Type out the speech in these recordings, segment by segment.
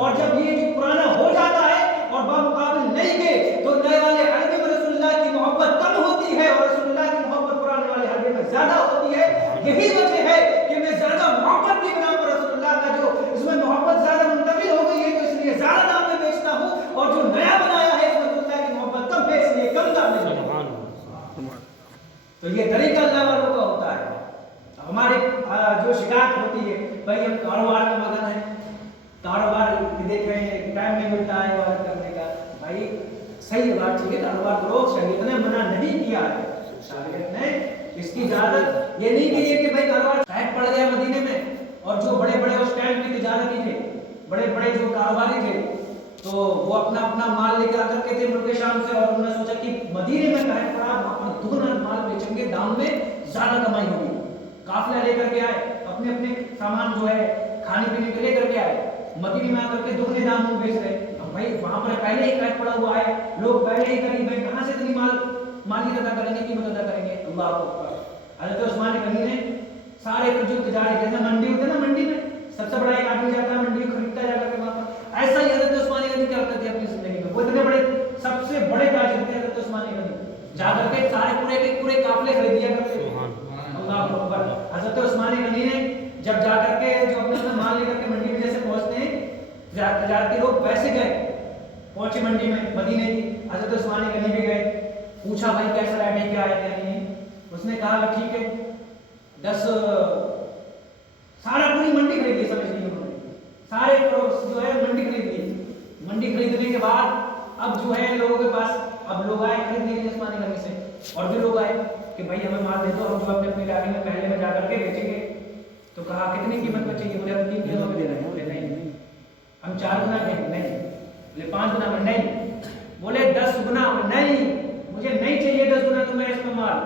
اور جب یہ جو پرانا ہو جاتا ہے اور بمقابل نئی کے تو نئے والے حلقے میں رسول اللہ کی محبت کم ہوتی ہے اور رسول اللہ کی محبت پرانے والے حلقے میں زیادہ ہوتی ہے. یہی وجہ ہے کہ میں زیادہ محبت کی بنا پر رسول اللہ کا جو اس میں محبت زیادہ منتقل ہو گئی ہے تو اس لیے زیادہ دام میں بیچتا ہوں, اور جو نیا بنایا ہے اس میں رسول اللہ کی محبت کم ہے اس لیے کم دام میں بیچتا ہوں. تو یہ طریقہ اللہ والوں کا ہوتا ہے. ہمارے جو شکایت ہوتی ہے بھائی ہم کاروبار میں مگن ہیں, کاروبار دیکھ رہے ہیں ٹائم نہیں ملتا ہے عبادت کرنے کا. بھائی صحیح بات ٹھیک ہے, کاروبار کرو, شریعت نے منع نہیں کیا ہے, شریعت نے اس کی اجازت یہ نہیں کی ہے کہ بھائی کاروبار قید پڑ گیا مدینے میں اور جو بڑے بڑے اس ٹائم کے تجارتی تھے, بڑے بڑے جو کاروباری تھے تو وہ اپنا اپنا مال لے کے آ کر کے تھے ملک شام سے, اور انہوں نے سوچا کہ مدینے میں قید پڑا اپنا دگنا مال بیچیں گے, دام میں زیادہ کمائی ہوگی. قافلہ لے کر کے آئے, اپنے اپنے سامان جو ہے کھانے پینے کے لے کر کے آئے, مدینے میں آ کر کے دگنے دام میں بیچ رہے. بھائی وہاں پر پہلے ہی قید پڑا ہوا ہے, لوگ پہلے ہی غریب ہیں, کہاں سے اتنی مالی ادا کریں گے, قیمت ادا کریں گے. اللہ اکبر. حضرت عثمان غنی نے سارے جو تجارت جیسے منڈی ہوتے ہیں نا, منڈی میں سب سے بڑا ایک آدمی جاتا ہے منڈی خریدتا جا کر کے وہاں پر, ایسا ہی حضرت عثمان غنی کیا کرتے تھے اپنی زندگی میں. وہ اتنے بڑے سب سے بڑے تاجر تھے حضرت عثمان غنی, جا کر کے سارے پورے کے پورے قافلے خرید لیا کرتے تھے. اللہ اکبر. حضرت عثمان غنی نے جب جا کر کے جو اپنا مال لے کر کے منڈی میں جیسے پہنچتے ہیں, تجارتی لوگ ویسے گئے, پہنچے منڈی میں مدینے کی, حضرت عثمان غنی بھی گئے, پوچھا بھائی کیسا ریٹ ہے, کیا ہے کیا نہیں. اس نے کہا کہ ٹھیک ہے 10 سارا پوری منڈی خرید لی, سمجھ لیجیے انہوں نے سارے جو ہے منڈی خرید لی. منڈی خریدنے کے بعد اب جو ہے لوگوں کے پاس اب لوگ آئے خریدنے کے لیے عثمان غنی سے, اور بھی لوگ آئے کہ بھائی ہمیں مال دے دو, ہم جو اپنے علاقے میں پہلے میں جا کر کے بیچیں گے. تو کہا کتنی قیمت میں چاہیے, بولے ہم 3 کلو میں دے رہے ہیں. بولے نہیں, ہم 4 گنا دیں گے. نہیں. بولے 5 گنا میں. نہیں. بولے 10 گنا میں. نہیں, مجھے نہیں چاہیے 10 گنا تمہیں اس میں مال.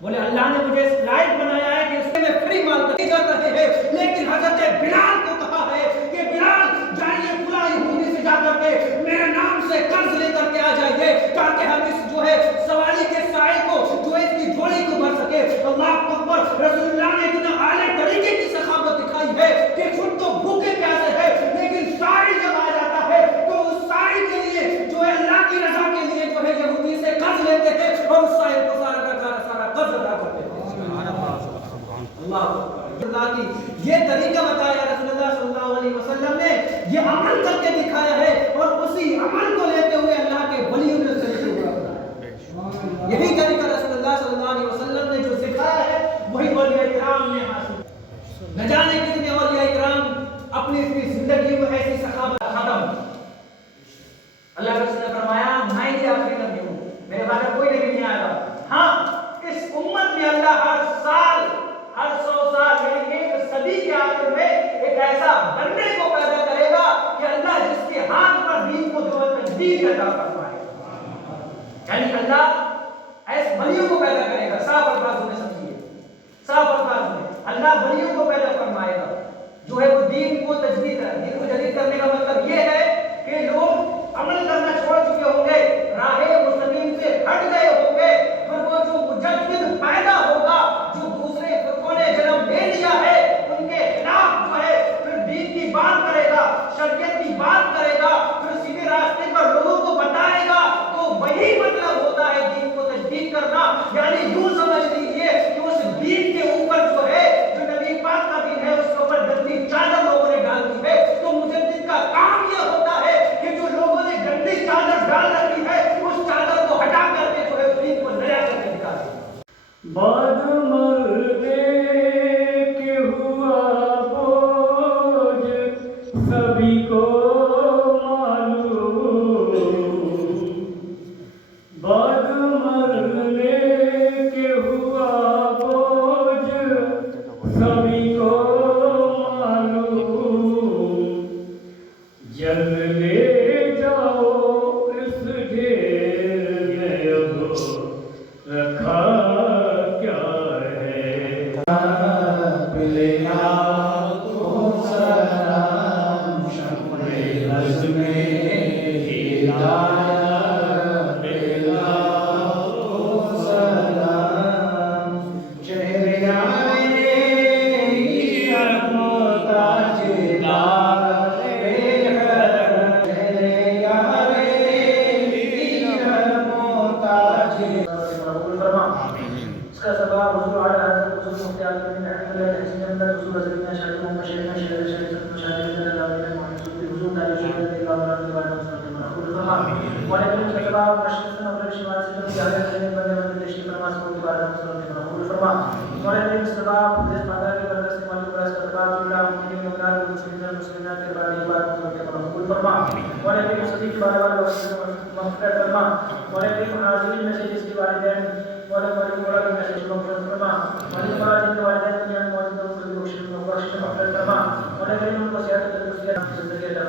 بولے اللہ نے مجھے اس لائق بنایا ہے کہ اس میں فری مال نہیں جا رہے ہیں, لیکن حضرت بلال کو کہا ہے کہ بلال جائیے فلاں یہودی سے جا کر کے میرے نام سے قرض لے کر کے آ جائیے تاکہ ہم اس جو ہے سواری کے سائے کو جو اس کی جھولی کو بھر سکے. اللہ اکبر. رسول اللہ نے اتنا اعلیٰ طریقے کی سخاوت دکھائی ہے کہ خود تو بھوکے پیاسے ہے, لیکن سائے جب آ جاتا ہے تو اس سائے کے لیے جو ہے اللہ کی رضا کے لیے جو ہے یہودی سے قرض لیتے ہیں اور اس سائے کو سارا قرض ادا کرتے ہیں. اللہ کی یہ طریقہ بتایا رسول اللہ صلی اللہ علیہ وسلم نے, یہ عمل کر کے دکھایا ہے, اور اسی عمل کو لیتے ہوئے اللہ کے ولیوں نے اس طریقے کو بتایا. یہی طریقہ رسول اللہ صلی اللہ علیہ وسلم نے جو سکھایا ہے وہی اولیاء کرام نے حاصل. نہ جانے کتنے اولیاء کرام اپنی زندگی میں ایسی سخاوت ختم. اللہ کے رسول نے فرمایا میں ہی آخری نبی ہوں, میرے بعد کوئی نبی نہیں آئے گا. ہاں اس امت میں اللہ ہر سال ہر 100 سال یعنی ایک صدی کے آخر میں ایک ایسا بندے کو پیدا کرے گا کہ اللہ جس کے ہاتھ پر دین کو جو تجدید عطا فرمائے. یعنی اللہ ایسے ولیوں کو پیدا کرے گا. صاف الفاظ میں سمجھیے, صاف الفاظ میں اللہ ولیوں کو پیدا فرمائے گا جو ہے وہ دین کو تجدید دین کو جدید کرنے کا مطلب یہ ہے کہ لوگ عمل کرنا چھوڑ چکے ہوں گے, راہ مستقیم سے ہٹ گئے ہوں گے, پھر وہ جو مجدد پیدا ہوگا جو دوسرے فرقوں نے جنم لے لیا ہے ان کے خلاف جو ہے پھر دین کی بات کرے گا, شریعت کی بات کرے گا, پھر سیدھے راستے پر لوگوں کو بتائے گا. تو وہی مطلب ہوتا ہے دین کو تجدید کرنا. یعنی یوں سمجھ لیجیے کہ اس دین کے اوپر جو ہے جو نبی پاک کا وصول على هذا الوصول مختار من احمد الله تحسين من وصول سيدنا شهيد محمد شهيد شهيد شهيد شهيد الله عليه وسلم وصول على شهيد الله عليه وسلم ولكن كتبا مشكلة نمبر شمال سے جو ہے کہ بندے بندے دیش کی فرمان کو دوبارہ مسلم نے قبول فرما ولكن سبب جس مادہ کے بندے سے معلوم ہے اس کا اللہ ان کے مقدار مسلمانوں کے بارے میں بات کو قبول فرما ولكن صدیق بارے والے مغفرت فرما ولكن حاضرین میں سے جس کے والدین ولكن قرآن میں سے مغفرت فرما ولكن والدین والدین دنیا میں موجود ہیں ان کو بخش مغفرت فرما ولكن ان کو صحت و تندرستی زندگی عطا